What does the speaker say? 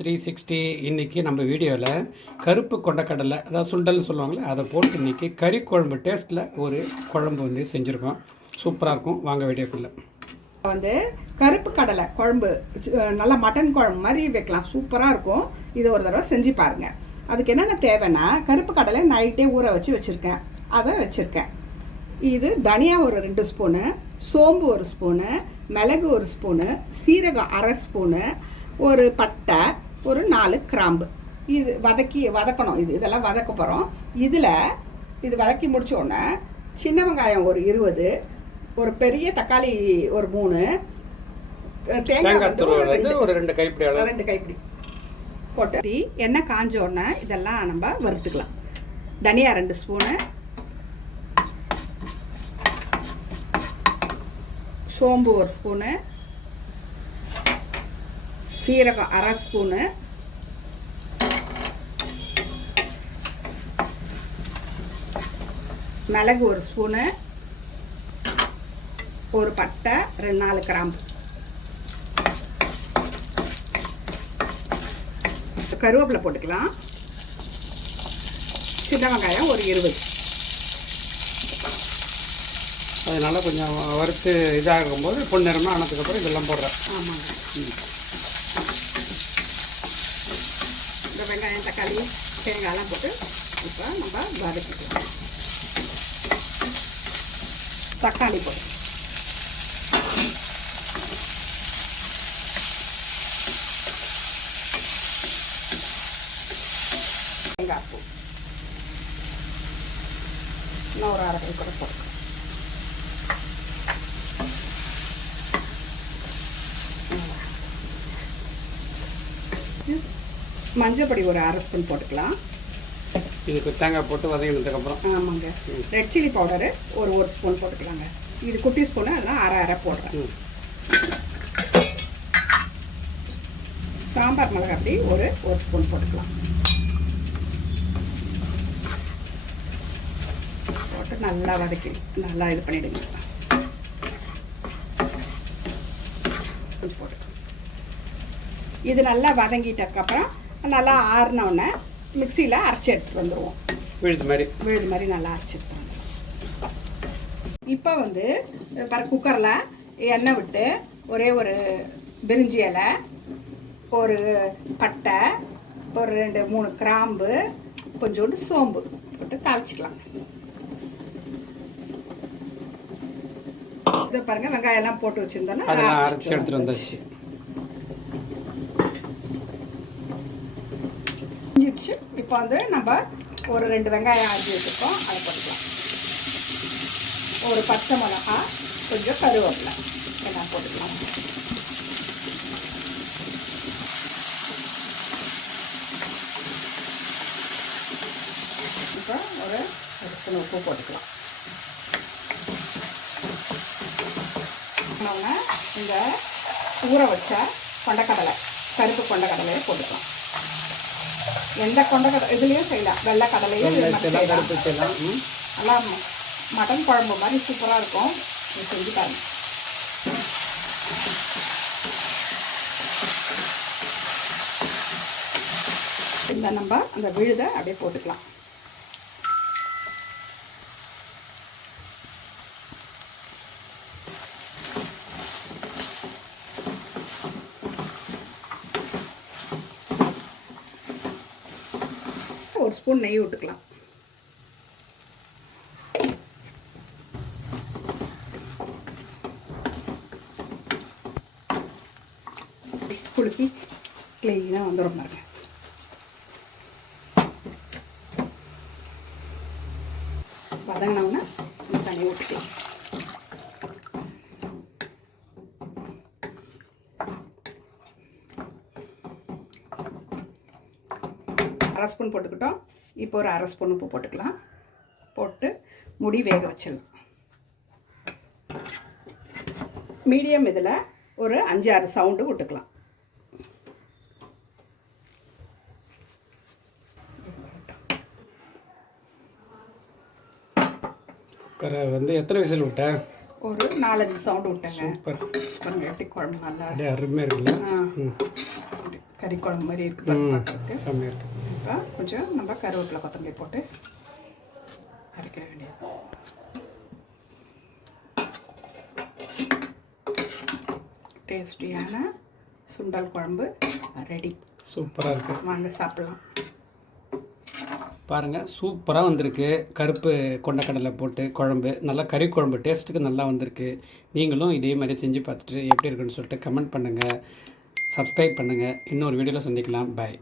Three sixty இன்றைக்கி நம்ம வீடியோவில் கருப்பு கொண்டக்கடலை அதாவது சுண்டல்னு சொல்லுவாங்களே அதை போட்டு இன்றைக்கி கறி குழம்பு டேஸ்ட்டில் ஒரு குழம்பு வந்து செஞ்சுருக்கோம். சூப்பராக இருக்கும். வாங்க வீடியோக்குள்ளே. வந்து கருப்பு கடலை குழம்பு நல்லா மட்டன் குழம்பு மாதிரி வைக்கலாம். சூப்பராக இருக்கும். இது ஒரு தடவை செஞ்சு பாருங்கள் அதுக்கு என்னென்ன தேவைன்னா கருப்பு கடலை நைட்டே ஊற வச்சு வச்சுருக்கேன். அதை வச்சுருக்கேன். இது தனியா ஒரு ரெண்டு ஸ்பூனு சோம்பு ஒரு ஸ்பூனு மிளகு ஒரு ஸ்பூனு சீரகம் அரை ஸ்பூனு ஒரு பட்டை ஒரு நாலு கிராம்பு. இது வதக்கி வதக்கணும். இது இதெல்லாம் வதக்க போகிறோம் இதில் இது வதக்கி முடிச்ச உடனே சின்ன வெங்காயம் ஒரு இருபது ஒரு பெரிய தக்காளி ஒரு மூணு தேங்காய் வந்து ஒரு ரெண்டு கைப்பிடி ரெண்டு கைப்பிடி போட்டு எண்ணெய் காஞ்ச உடனே இதெல்லாம் நம்ம வறுத்துக்கலாம். தனியா ரெண்டு ஸ்பூனு. சோம்பு ஒரு ஸ்பூனு. சீரகம் அரை ஸ்பூனு. மிளகு ஒரு ஸ்பூனு. ஒரு பட்டை ரெண்டு நாலு கிராம்பு. கருவேப்பிலை போட்டுக்கலாம். சின்ன வெங்காயம் ஒரு இருபது. அதனால கொஞ்சம் வறுத்து இதாகும் போது பொன்னிறமாக ஆனதுக்கப்புறம் இதெல்லாம் போடுறேன். ஆமாங்க இந்த வெங்காயம் தக்காளி தேங்காயெல்லாம் போட்டு இப்போ நம்ம வதக்கிக்கலாம் தக்காளி போட்டு தேங்காய் பூ இன்னும் ஒரு அரை கை கூட போட்டுக்கலாம் மஞ்சள் பொடி ஒரு அரை ஸ்பூன் போட்டுக்கலாம். இதுக்கு தேங்காய் போட்டு வதங்கினதுக்கப்புறம் ஆமாங்க. ரெட் சில்லி பவுடரு ஒரு ஒரு ஸ்பூன் போட்டுக்கலாங்க. இது குட்டி ஸ்பூனு அதெல்லாம் அரை அரை போடுறேன். சாம்பார் மிளகா அப்படி ஒரு ஒரு ஸ்பூன் போட்டுக்கலாம். போட்டு நல்லா வதக்கி நல்லா இது பண்ணிடுங்க. கொஞ்சம் போட்டு இது நல்லா வதங்கிட்டதுக்கப்புறம் நல்லா ஆறின உடனே மிக்சியில் அரைச்சி எடுத்துகிட்டு வந்துடுவோம் விழுது மாதிரி. விழுது மாதிரி நல்லா அரைச்சி எடுத்துட்டு வந்துடுவோம் இப்போ வந்து பர குக்கரில் எண்ணெய் விட்டு ஒரே ஒரு பிரிஞ்சி இலை ஒரு பட்டை ஒரு ரெண்டு மூணு கிராம்பு கொஞ்சோண்டு சோம்பு போட்டு தாளிச்சிக்கலாம். இதை பாருங்க வெங்காயம் எல்லாம் போட்டு வச்சிருந்தோன்னா அரைச்சி எடுத்துகிட்டு வந்தாச்சு. இப்போ வந்து நம்ம ஒரு ரெண்டு வெங்காயம் ஆட்டி வச்சுருக்கோம். அதை போட்டுக்கலாம். ஒரு பச்சை மிளகா கொஞ்சம் கருவேப்பிலை. எல்லாம் போட்டுக்கலாம். இப்போ ஒரு ஒரு ஸ்பூன் உப்பு போட்டுக்கலாம். நம்ம இந்த ஊற வச்ச கொண்டக்கடலை கருப்பு கொண்டக்கடலையை போட்டுக்கலாம். எந்த கொண்டக்கடலை இதுலேயும் செய்யலாம். வெள்ளை கடலையும். நல்லா மட்டன் குழம்பு மாதிரி சூப்பராக இருக்கும். இது செஞ்சு பாருங்க. இந்த நம்ம அந்த விழுதை அப்படியே போட்டுக்கலாம். ஒரு ஸ்பூன் நெய் விட்டுக்கலாம் குலுக்கி க்ளீனாக வந்துடும் பாருங்க. வதங்கினவுன்னா தண்ணி விட்டுக்கலாம் அரை ஸ்பூன் போட்டுக்கிட்டோம். இப்போ ஒரு அரை ஸ்பூன் உப்பு போட்டுக்கலாம். போட்டு முடி வேக வச்சிடலாம். மீடியம் இதில் ஒரு அஞ்சு ஆறு சவுண்டு விட்டுக்கலாம் குக்கரை வந்து எத்தனை விசில் விட்டேன்? ஒரு நாலஞ்சு சவுண்டு விட்டேங்க. சூப்பர். எப்படி குழம்பு நல்லா அருமையாக இருக்குல்ல? கறி குழம்பு மாதிரி இருக்கு பாருங்க பார்க்கறதுக்கு. செம்மையாக இருக்கு. இப்போ கொஞ்சம் நம்ம கருவேப்பிலை கொத்தமல்லி போட்டு அரைக்க வேண்டியது. டேஸ்டியான சுண்டல் குழம்பு ரெடி. சூப்பராக இருக்குது வாங்க சாப்பிடலாம். பாருங்கள் சூப்பராக வந்திருக்கு. கருப்பு கொண்டக்கடலை போட்டு குழம்பு. நல்லா கறி குழம்பு டேஸ்ட்டுக்கு நல்லா வந்திருக்கு. நீங்களும் இதே மாதிரி செஞ்சு பார்த்துட்டு எப்படி இருக்குன்னு சொல்லிட்டு கமெண்ட் பண்ணுங்கள் சப்ஸ்கிரைப் பண்ணுங்கள் இன்னொரு வீடியோவில் சந்திக்கலாம். பாய்